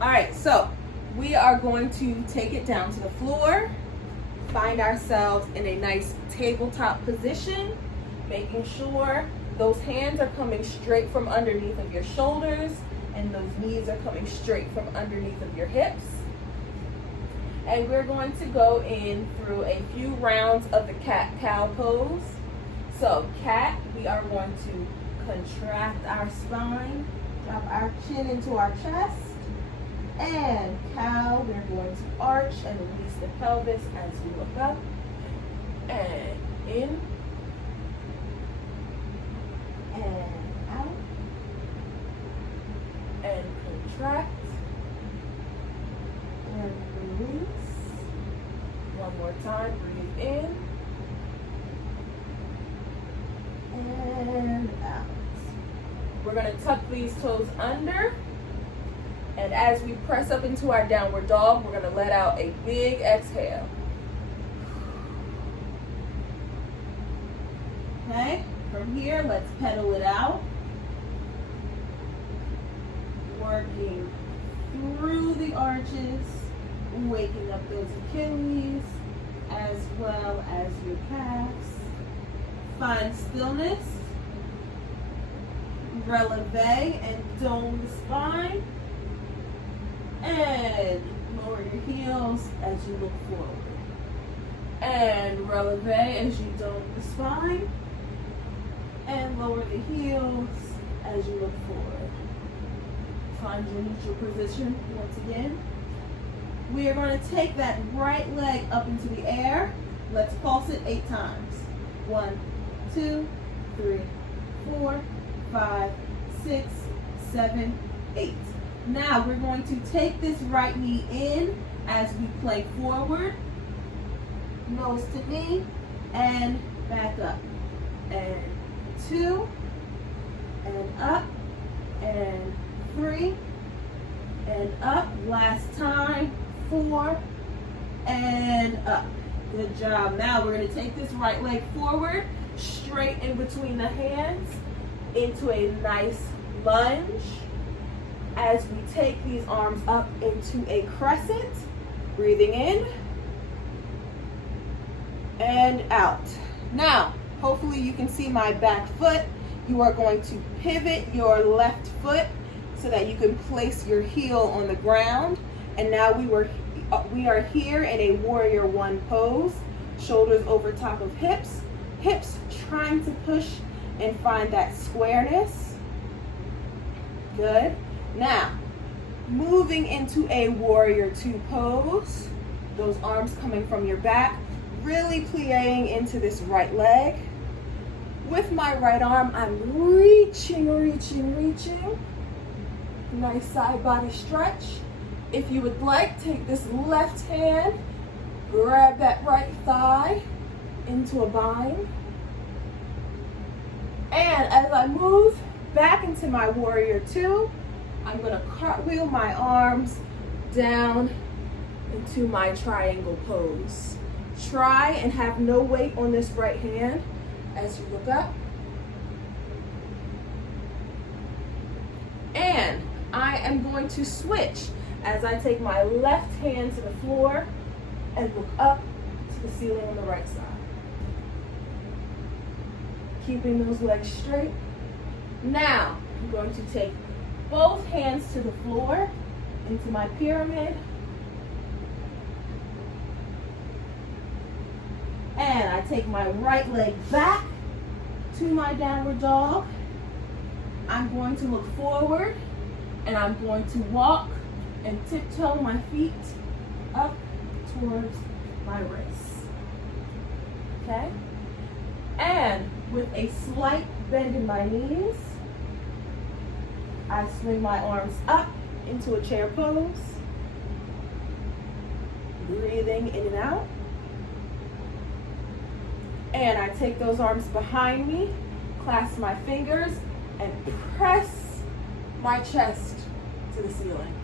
All right, so we are going to take it down to the floor, find ourselves in a nice tabletop position, making sure those hands are coming straight from underneath of your shoulders and those knees are coming straight from underneath of your hips. And we're going to go in through a few rounds of the cat-cow pose. So cat, we are going to contract our spine, drop our chin into our chest. And cow, we're going to arch and release the pelvis as we look up. And in. And out. And contract. And release. One more time, breathe in. And out. We're going to tuck these toes under. And as we press up into our downward dog, we're going to let out a big exhale. Okay, from here, let's pedal it out. Working through the arches, waking up those Achilles, as well as your calves. Find stillness. Releve and dome the spine. And lower your heels as you look forward. And releve as you dome the spine. And lower the heels as you look forward. Find your neutral position once again. We are going to take that right leg up into the air. Let's pulse it 8 times. 1, 2, 3, 4, 5, 6, 7, 8. Now we're going to take this right knee in as we plank forward, nose to knee, and back up. And 2, and up, and 3, and up. Last time, 4, and up. Good job. Now we're going to take this right leg forward, straight in between the hands, into a nice lunge. As we take these arms up into a crescent, breathing in and out. Now, hopefully you can see my back foot. You are going to pivot your left foot so that you can place your heel on the ground. And now we are here in a warrior 1 pose. Shoulders over top of hips. Hips trying to push and find that squareness. Good. Now, moving into a warrior 2 pose. Those arms coming from your back, really plieing into this right leg. With my right arm, I'm reaching. Nice side body stretch. If you would like, take this left hand, grab that right thigh into a bind. And as I move back into my warrior 2, I'm going to cartwheel my arms down into my triangle pose. Try and have no weight on this right hand as you look up. And I am going to switch as I take my left hand to the floor and look up to the ceiling on the right side. Keeping those legs straight. Now, I'm going to take both hands to the floor into my pyramid. And I take my right leg back to my downward dog. I'm going to look forward and I'm going to walk and tiptoe my feet up towards my wrists. Okay? And with a slight bend in my knees, I swing my arms up into a chair pose. Breathing in and out. And I take those arms behind me, clasp my fingers, and press my chest to the ceiling.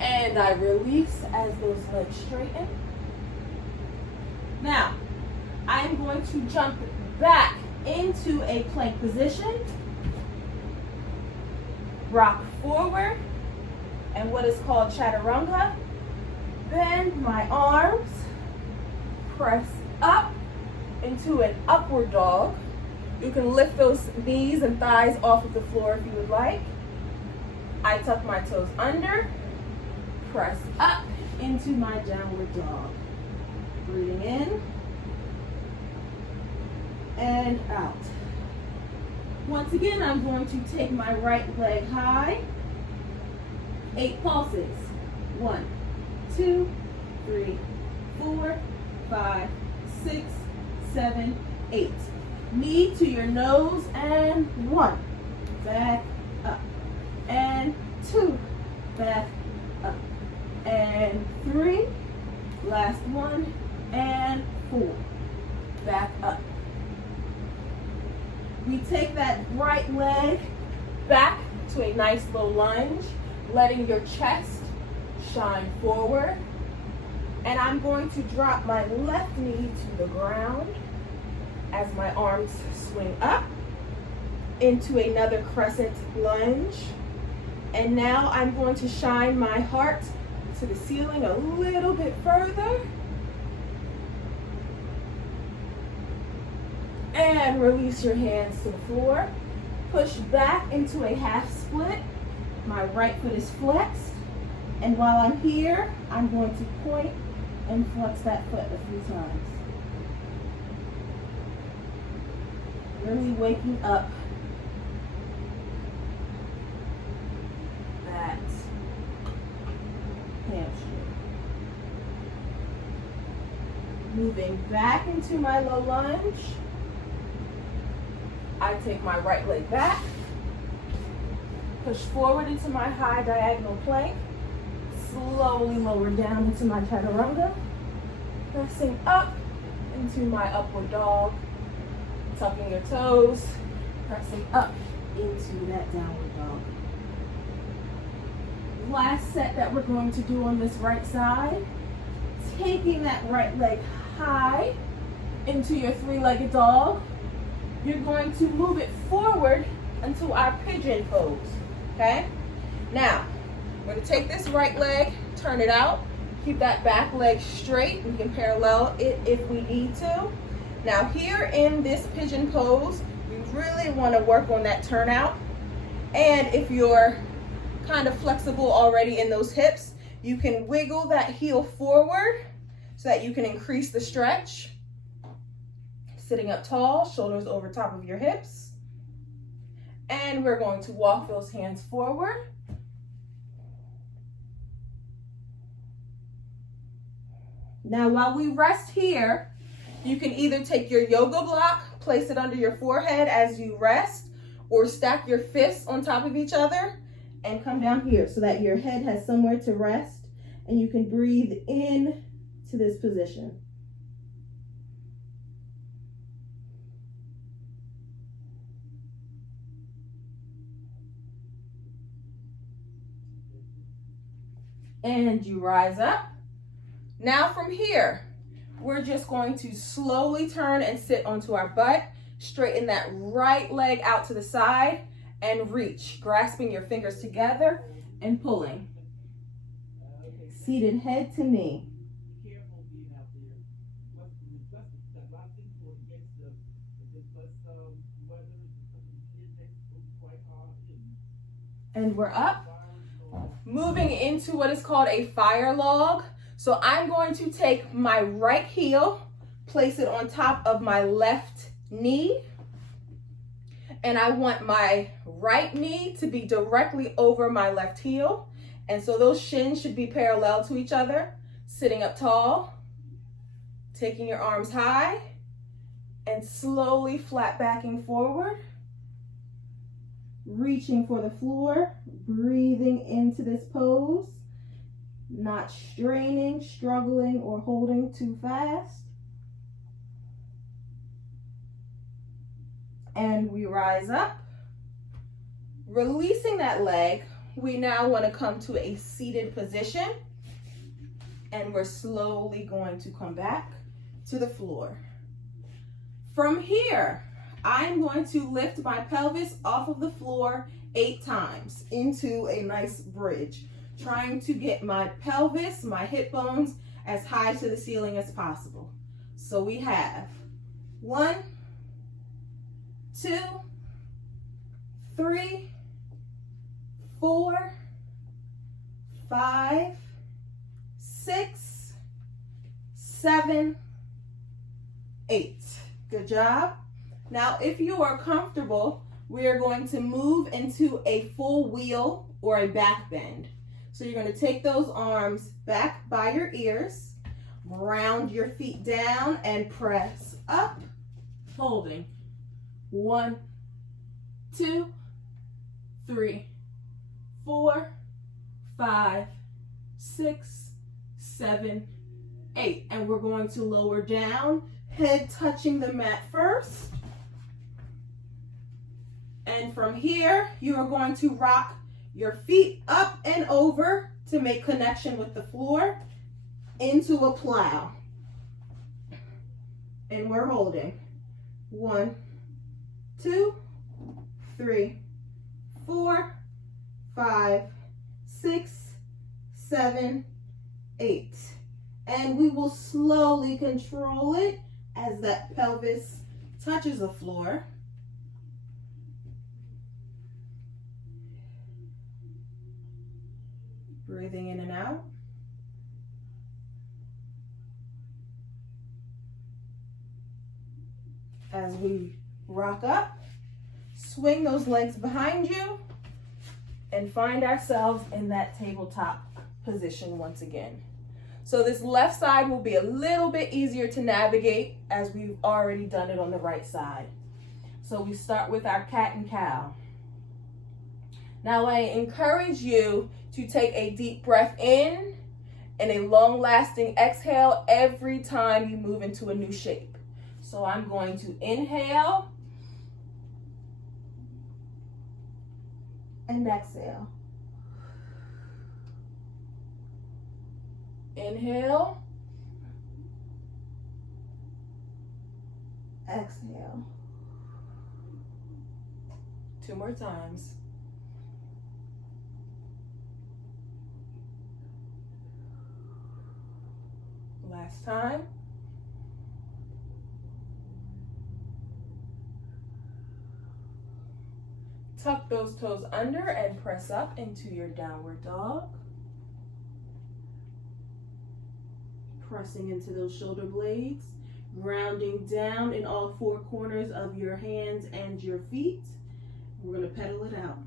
And I release as those legs straighten. Now, I'm going to jump back into a plank position. Rock forward and what is called chaturanga. Bend my arms, press up into an upward dog. You can lift those knees and thighs off of the floor if you would like. I tuck my toes under, press up into my downward dog. Breathing in and out. Once again, I'm going to take my right leg high. 8 pulses. 1, 2, 3, 4, 5, 6, 7, 8. Knee to your nose and 1. Back up. And 2. Back up. And 3. Last one. And 4. Back up. We take that right leg back to a nice low lunge, letting your chest shine forward. And I'm going to drop my left knee to the ground as my arms swing up into another crescent lunge. And now I'm going to shine my heart to the ceiling a little bit further. And release your hands to the floor. Push back into a half split. My right foot is flexed. And while I'm here, I'm going to point and flex that foot a few times. Really waking up that hamstring. Moving back into my low lunge. I take my right leg back, push forward into my high diagonal plank, slowly lower down into my chaturanga, pressing up into my upward dog, tucking your toes, pressing up into that downward dog. Last set that we're going to do on this right side, taking that right leg high into your 3-legged dog. You're going to move it forward into our pigeon pose, okay? Now, we're going to take this right leg, turn it out, keep that back leg straight. We can parallel it if we need to. Now, here in this pigeon pose, we really want to work on that turnout. And if you're kind of flexible already in those hips, you can wiggle that heel forward so that you can increase the stretch. Sitting up tall, shoulders over top of your hips. And we're going to walk those hands forward. Now, while we rest here, you can either take your yoga block, place it under your forehead as you rest, or stack your fists on top of each other and come down here so that your head has somewhere to rest and you can breathe in to this position. And you rise up. Now from here, we're just going to slowly turn and sit onto our butt, straighten that right leg out to the side and reach, grasping your fingers together and pulling. Seated head to knee. And we're up. Moving into what is called a fire log. So I'm going to take my right heel, place it on top of my left knee, and I want my right knee to be directly over my left heel. And so those shins should be parallel to each other. Sitting up tall, taking your arms high, and slowly flat backing forward. Reaching for the floor, breathing into this pose, not straining, struggling, or holding too fast. And we rise up. Releasing that leg, we now want to come to a seated position, and we're slowly going to come back to the floor. From here, I'm going to lift my pelvis off of the floor 8 times into a nice bridge, trying to get my pelvis, my hip bones, as high to the ceiling as possible. So we have 1, 2, 3, 4, 5, 6, 7, 8. Good job. Now, if you are comfortable, we are going to move into a full wheel or a back bend. So you're going to take those arms back by your ears, round your feet down and press up, holding. 1, 2, 3, 4, 5, 6, 7, 8. And we're going to lower down, head touching the mat first. And from here, you are going to rock your feet up and over to make connection with the floor into a plow. And we're holding. 1, 2, 3, 4, 5, 6, 7, 8. And we will slowly control it as that pelvis touches the floor. Breathing in and out. As we rock up, swing those legs behind you and find ourselves in that tabletop position once again. So this left side will be a little bit easier to navigate as we've already done it on the right side. So we start with our cat and cow. Now I encourage you to take a deep breath in and a long-lasting exhale every time you move into a new shape. So I'm going to inhale and exhale. Inhale, exhale. 2 more times. Last time. Tuck those toes under and press up into your downward dog. Pressing into those shoulder blades, grounding down in all 4 corners of your hands and your feet. We're going to pedal it out.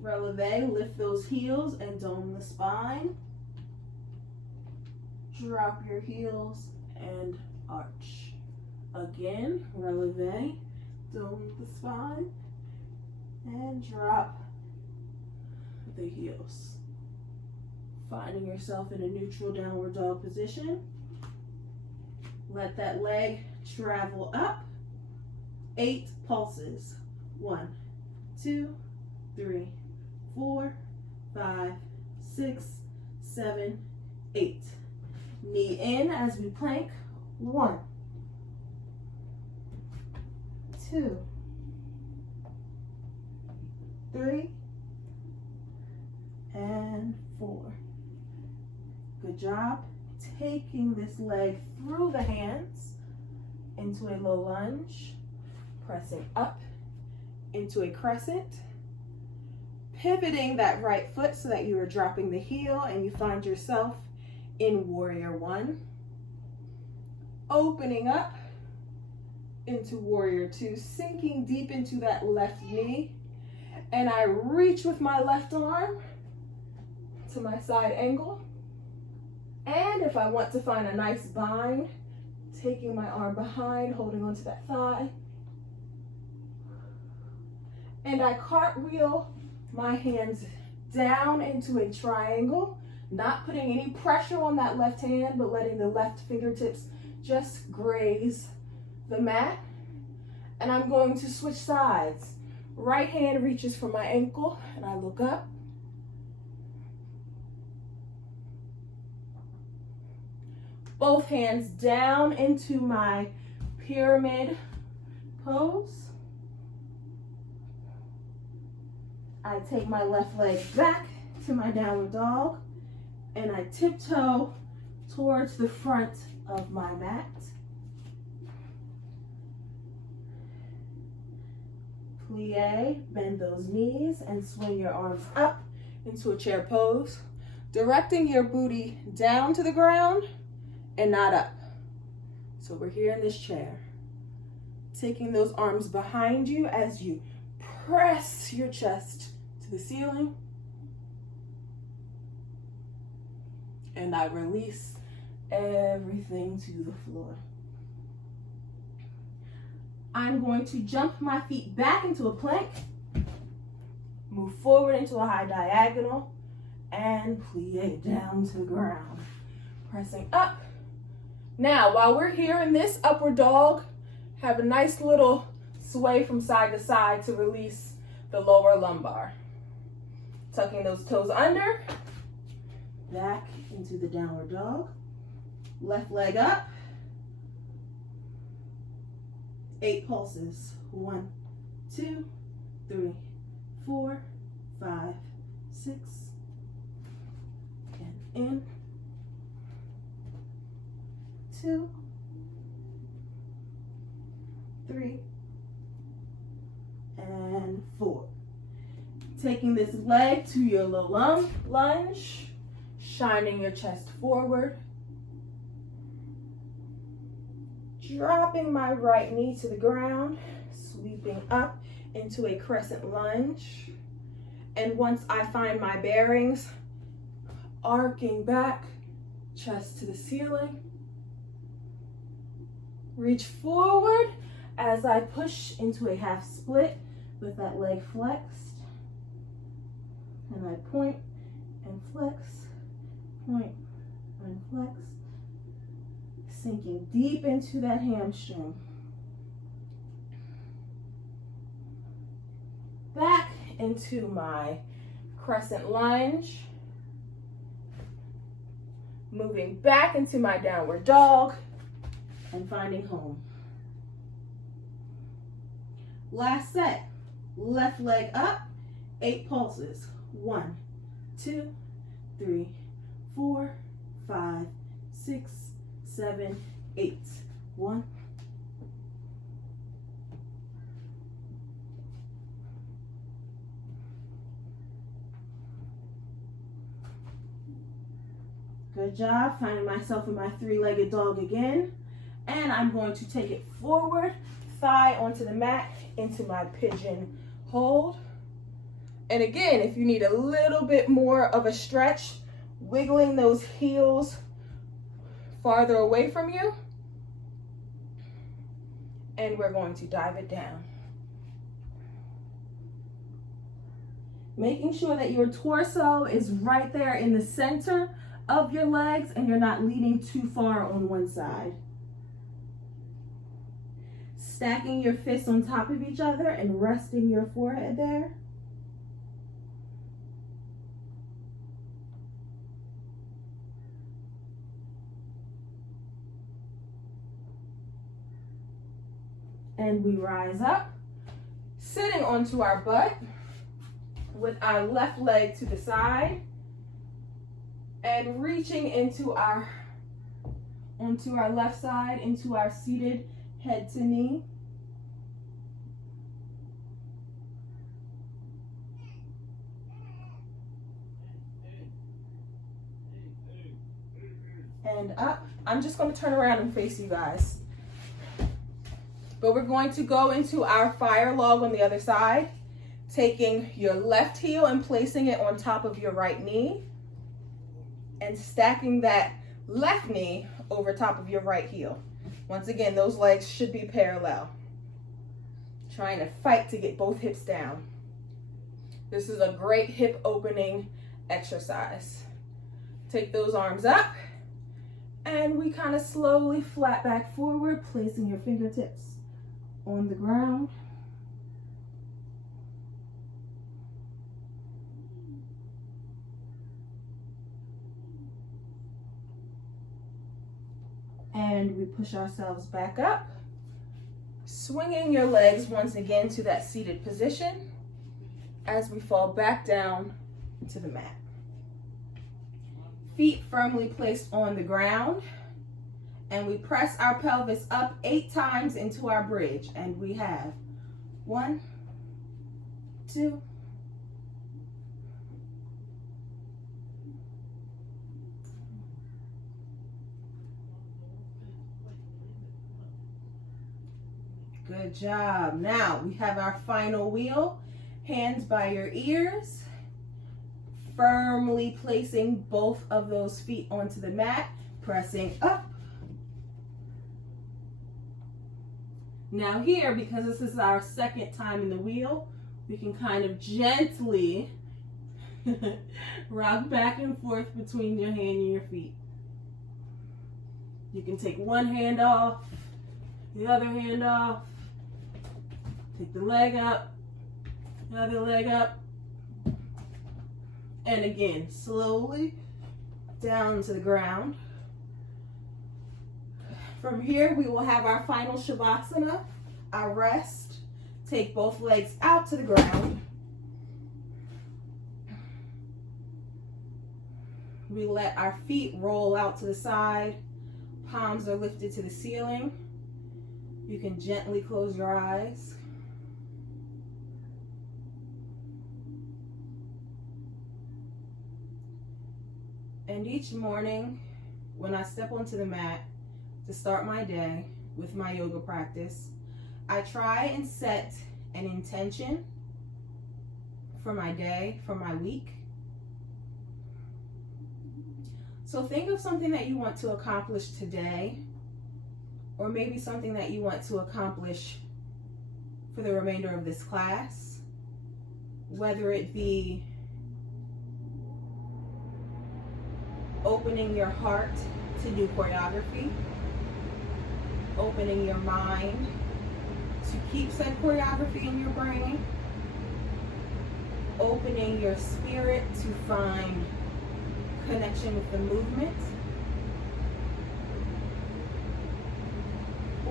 Releve, lift those heels and dome the spine. Drop your heels and arch. Again, releve, dome the spine, and drop the heels. Finding yourself in a neutral downward dog position. Let that leg travel up. 8 pulses. 1, 2, 3, 4, 5, 6, 7, 8. Knee in as we plank. 1, 2, 3, and 4. Good job. Taking this leg through the hands into a low lunge, pressing up into a crescent, pivoting that right foot so that you are dropping the heel and you find yourself in Warrior One, opening up into Warrior Two, sinking deep into that left knee, and I reach with my left arm to my side angle. And if I want to find a nice bind, taking my arm behind, holding onto that thigh. And I cartwheel my hands down into a triangle, not putting any pressure on that left hand, but letting the left fingertips just graze the mat. And I'm going to switch sides. Right hand reaches for my ankle, and I look up. Both hands down into my pyramid pose. I take my left leg back to my downward dog and I tiptoe towards the front of my mat. Plie, bend those knees and swing your arms up into a chair pose, directing your booty down to the ground and not up. So we're here in this chair. Taking those arms behind you as you press your chest to the ceiling. And I release everything to the floor. I'm going to jump my feet back into a plank, move forward into a high diagonal, and plie down to the ground. Pressing up. Now, while we're here in this upward dog, have a nice little sway from side to side to release the lower lumbar. Tucking those toes under, back into the downward dog. Left leg up. 8 pulses. 1, 2, 3, 4, 5, 6. And in. 2, 3, and 4. Taking this leg to your low lunge, shining your chest forward. Dropping my right knee to the ground, sweeping up into a crescent lunge. And once I find my bearings, arcing back, chest to the ceiling. Reach forward as I push into a half split with that leg flexed. And I point and flex, point and flex. Sinking deep into that hamstring. Back into my crescent lunge. Moving back into my downward dog and finding home. Last set. Left leg up, 8 pulses. 1, 2, 3, 4, 5, 6, 7, 8. 1. Good job. Finding myself in my 3-legged dog again. And I'm going to take it forward, thigh onto the mat, into my pigeon hold. And again, if you need a little bit more of a stretch, wiggling those heels farther away from you. And we're going to dive it down. Making sure that your torso is right there in the center of your legs and you're not leaning too far on one side. Stacking your fists on top of each other and resting your forehead there. And we rise up, sitting onto our butt with our left leg to the side and reaching onto our left side, into our seated head to knee. And up. I'm just going to turn around and face you guys. But we're going to go into our fire log on the other side, taking your left heel and placing it on top of your right knee and stacking that left knee over top of your right heel. Once again, those legs should be parallel. Trying to fight to get both hips down. This is a great hip opening exercise. Take those arms up and we kind of slowly flat back forward, placing your fingertips on the ground. And we push ourselves back up, swinging your legs once again to that seated position as we fall back down to the mat. Feet firmly placed on the ground, and we press our pelvis up 8 times into our bridge, and we have 1, 2, 3. Good job. Now we have our final wheel, hands by your ears, firmly placing both of those feet onto the mat, pressing up. Now here, because this is our second time in the wheel, we can kind of gently rock back and forth between your hand and your feet. You can take one hand off, the other hand off, take the leg up, the other leg up, and again, slowly down to the ground. From here, we will have our final Shavasana, our rest. Take both legs out to the ground. We let our feet roll out to the side. Palms are lifted to the ceiling. You can gently close your eyes. And each morning, when I step onto the mat to start my day with my yoga practice, I try and set an intention for my day, for my week. So think of something that you want to accomplish today, or maybe something that you want to accomplish for the remainder of this class, whether it be opening your heart to new choreography, opening your mind to keep said choreography in your brain, opening your spirit to find connection with the movement,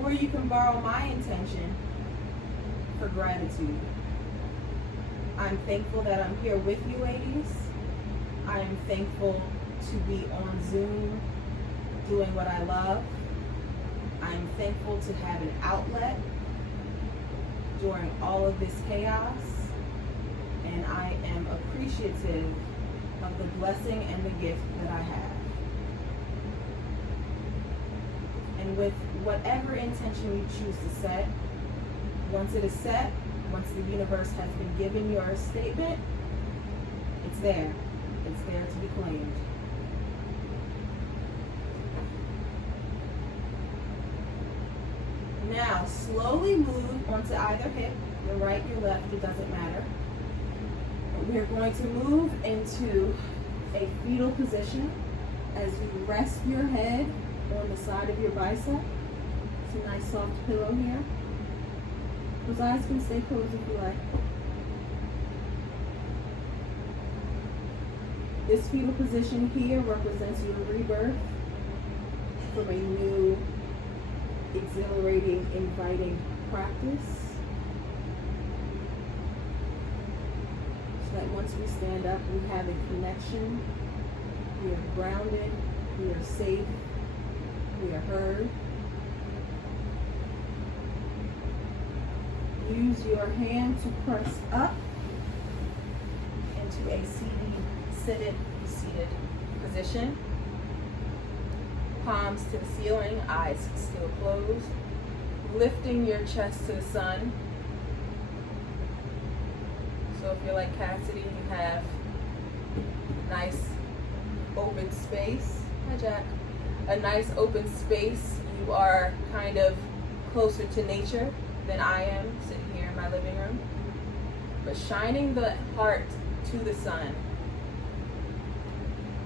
or you can borrow my intention for gratitude. I'm thankful that I'm here with you, ladies. I am thankful to be on Zoom doing what I love. I'm thankful to have an outlet during all of this chaos, and I am appreciative of the blessing and the gift that I have. And with whatever intention you choose to set, once it is set, once the universe has been given your statement, it's there. It's there to be claimed. Now, slowly move onto either hip, your right, your left, it doesn't matter. We're going to move into a fetal position as you rest your head on the side of your bicep. It's a nice soft pillow here. Those eyes can stay closed if you like. This fetal position here represents your rebirth from a new, exhilarating, inviting practice. So that once we stand up, we have a connection. We are grounded. We are safe. We are heard. Use your hand to press up into a seated position. Palms to the ceiling, eyes still closed. Lifting your chest to the sun. So if you're like Cassidy, you have nice open space. Hi, Jack. A nice open space. You are kind of closer to nature than I am, sitting here in my living room. But shining the heart to the sun,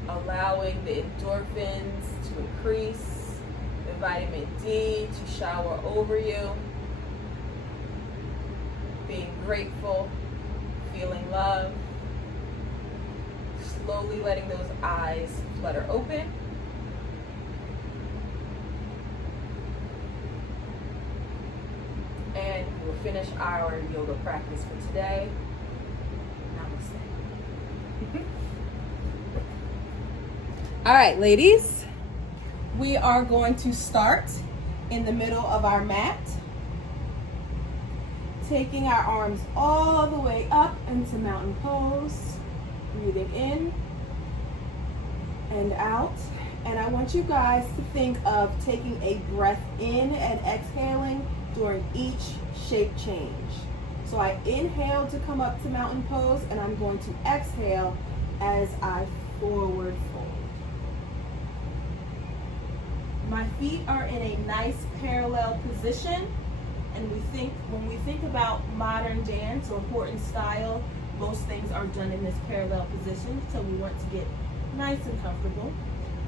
allowing the endorphins to increase, the vitamin D to shower over you, being grateful, feeling love, slowly letting those eyes flutter open. finish our yoga practice for today. Namaste. All right, ladies, we are going to start in the middle of our mat, taking our arms all the way up into mountain pose, breathing in and out. And I want you guys to think of taking a breath in and exhaling during each shape change. So I inhale to come up to mountain pose, and I'm going to exhale as I forward fold. My feet are in a nice parallel position, and when we think about modern dance or Horton style, most things are done in this parallel position, so we want to get nice and comfortable.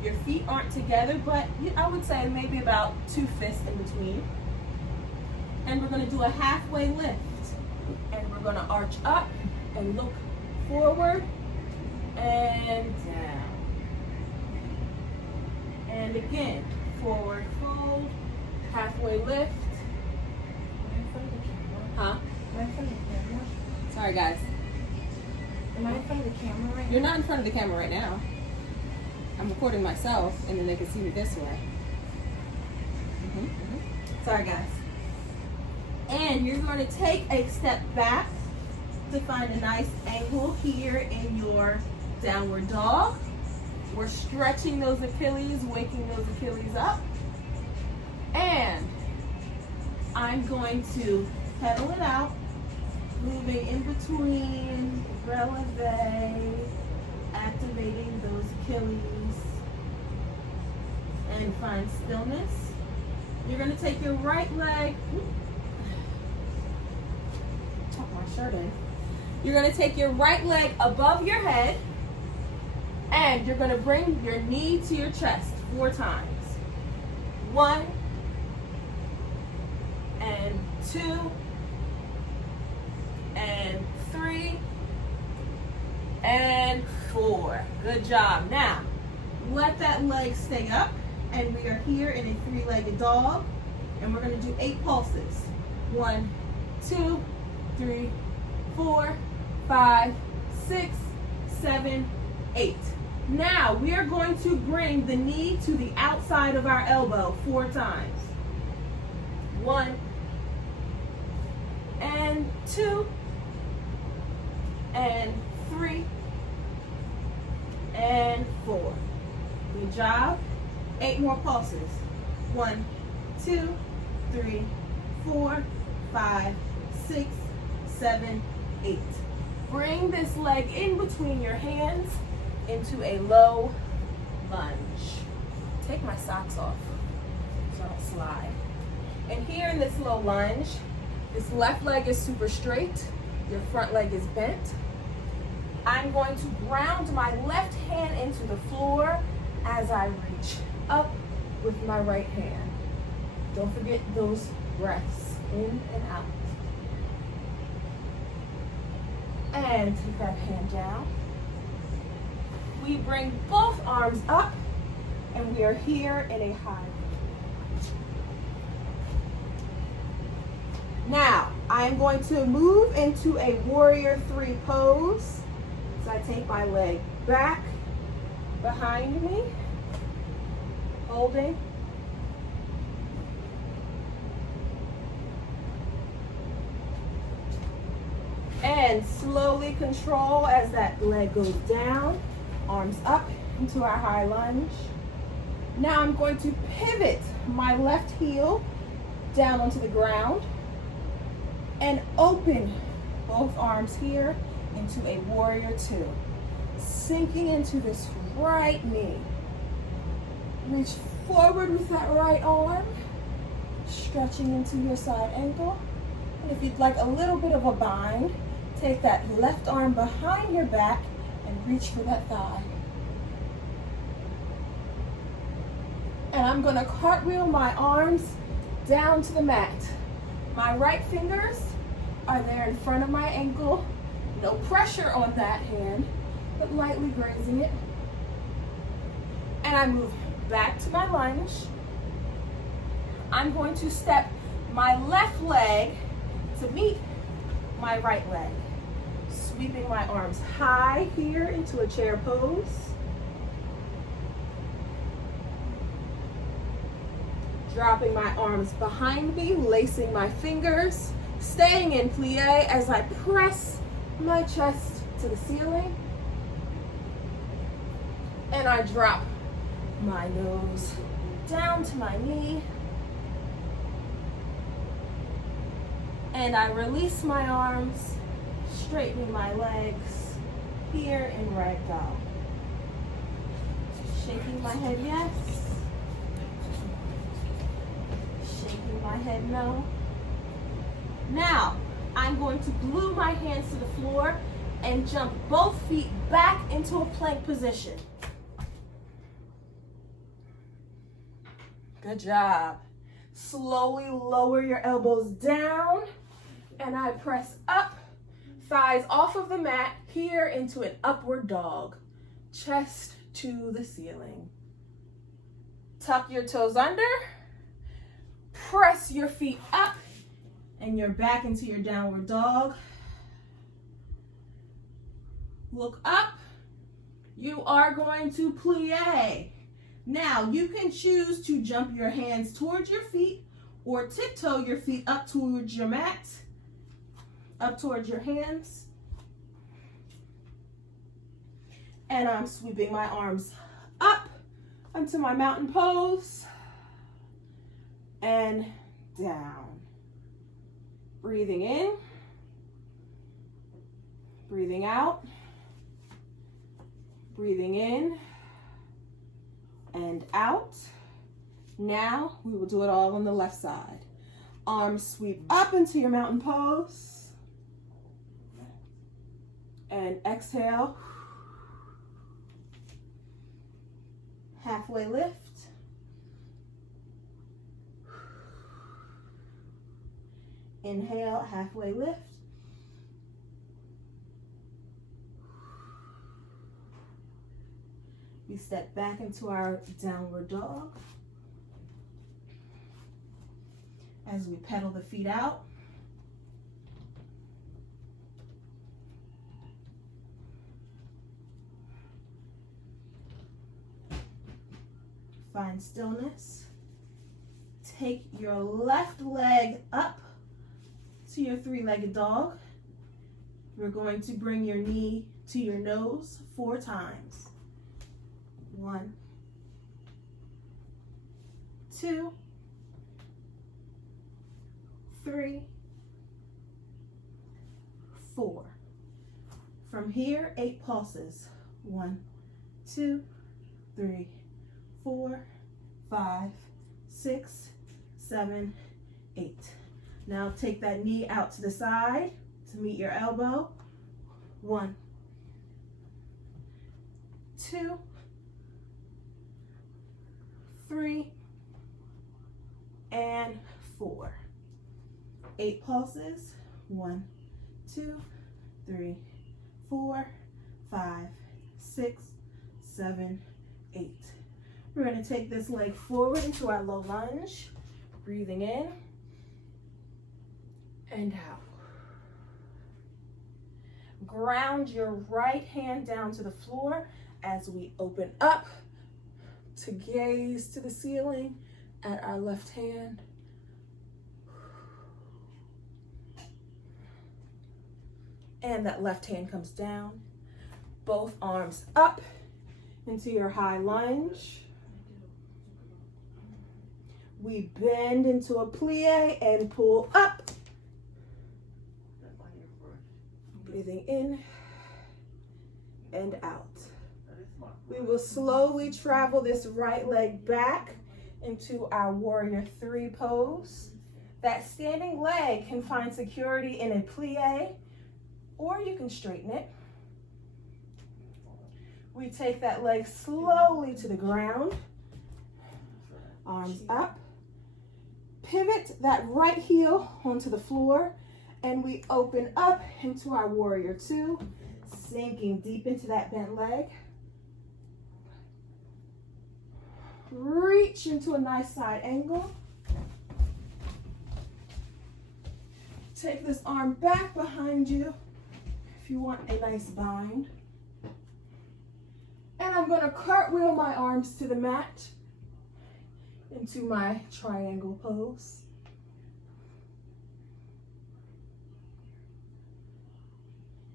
Your feet aren't together, but I would say maybe about 2 fists in between. And we're going to do a halfway lift, and we're going to arch up and look forward and down. And again, forward fold, halfway lift. Am I in front of the camera? Huh? Am I in front of the camera? Sorry, guys. Am I in front of the camera right You're now? not in front of the camera right now. I'm recording myself, and then they can see me this way. Sorry, guys. And you're going to take a step back to find a nice angle here in your downward dog. We're stretching those Achilles, waking those Achilles up. And I'm going to pedal it out, moving in between, releve, activating those Achilles, and find stillness. You're going to take your right leg, tuck my shirt in. You're going to take your right leg above your head, and you're going to bring your knee to your chest 4 times. 1 and 2 and 3 and 4. Good job. Now, let that leg stay up, and we are here in a 3-legged dog, and we're going to do 8 pulses. 1, 2, 3, 4, 5, 6, 7, 8. Now, we are going to bring the knee to the outside of our elbow 4 times. 1 and 2 and 3 and 4. Good job. 8 more pulses. 1, 2, 3, 4, 5, 6, 7, 8. Bring this leg in between your hands into a low lunge. Take my socks off so I don't slide. And here in this low lunge, this left leg is super straight, your front leg is bent. I'm going to ground my left hand into the floor as I reach up with my right hand. Don't forget those breaths in and out. And take that hand down. We bring both arms up, and we are here in a high lunge. Now, I am going to move into a warrior 3 pose. So I take my leg back behind me, holding. And slowly control as that leg goes down, arms up into our high lunge. Now I'm going to pivot my left heel down onto the ground and open both arms here into a warrior 2. Sinking into this right knee. Reach forward with that right arm, stretching into your side ankle. And if you'd like a little bit of a bind, take that left arm behind your back and reach for that thigh. And I'm going to cartwheel my arms down to the mat. My right fingers are there in front of my ankle. No pressure on that hand, but lightly grazing it. And I move back to my lunge. I'm going to step my left leg to meet my right leg. Sweeping my arms high here into a chair pose. Dropping my arms behind me, lacing my fingers, staying in plie as I press my chest to the ceiling. And I drop my nose down to my knee. And I release my arms, straightening my legs here in ragdoll. Shaking my head yes. Shaking my head no. Now, I'm going to glue my hands to the floor and jump both feet back into a plank position. Good job. Slowly lower your elbows down, and I press up, thighs off of the mat, here into an upward dog, chest to the ceiling. Tuck your toes under, press your feet up, and you're back into your downward dog. Look up. You are going to plie. Now, you can choose to jump your hands towards your feet or tiptoe your feet up towards your mat, up towards your hands. And I'm sweeping my arms up onto my mountain pose and down. Breathing in, breathing out, breathing in, and out. Now we will do it all on the left side. Arms sweep up into your mountain pose. And exhale. Halfway lift. Inhale, halfway lift. We step back into our downward dog as we pedal the feet out. Find stillness. Take your left leg up to your three-legged dog. You're going to bring your knee to your nose 4 times. 1, 2, 3, 4. From here, 8 pulses. 1, 2, 3, 4, 5, 6, 7, 8. Now take that knee out to the side to meet your elbow. 1, 2, 3, and 4. 8 pulses. 1, 2, 3, 4, 5, 6, 7, 8. We're going to take this leg forward into our low lunge. Breathing in and out. Ground your right hand down to the floor as we open up to gaze to the ceiling at our left hand. And that left hand comes down. Both arms up into your high lunge. We bend into a plie and pull up. Breathing in and out. We will slowly travel this right leg back into our warrior 3 pose. That standing leg can find security in a plie, or you can straighten it. We take that leg slowly to the ground. Arms up. Pivot that right heel onto the floor, and we open up into our warrior 2, sinking deep into that bent leg. Reach into a nice side angle. Take this arm back behind you if you want a nice bind. And I'm gonna cartwheel my arms to the mat into my triangle pose.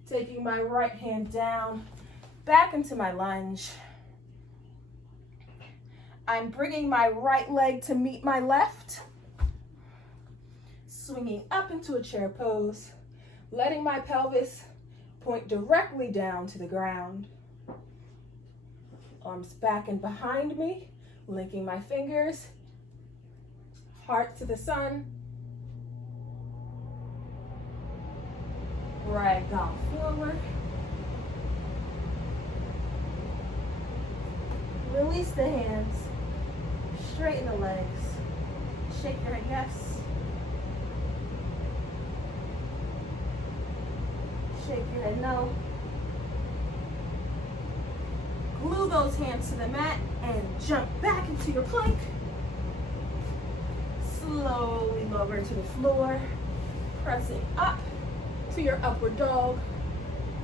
Taking my right hand down, back into my lunge. I'm bringing my right leg to meet my left. Swinging up into a chair pose, letting my pelvis point directly down to the ground. Arms back and behind me, linking my fingers, heart to the sun. Ragdoll forward. Release the hands, straighten the legs, shake your head yes. Shake your head no. Glue those hands to the mat and jump back into your plank. Slowly lower to the floor, pressing up to your upward dog.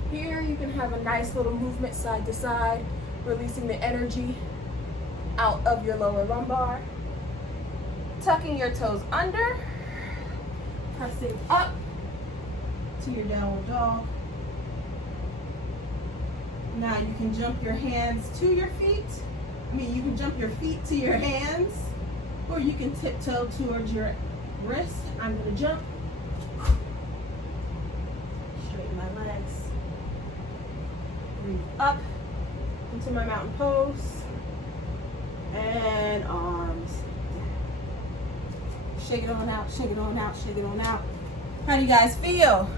Here you can have a nice little movement side to side, releasing the energy out of your lower lumbar. Tucking your toes under, pressing up to your downward dog. Now you can jump your hands to your feet. You can jump your feet to your hands, or you can tiptoe towards your wrist. I'm gonna jump. Straighten my legs. Breathe up into my mountain pose. And arms down. Shake it on out, shake it on out, shake it on out. How do you guys feel?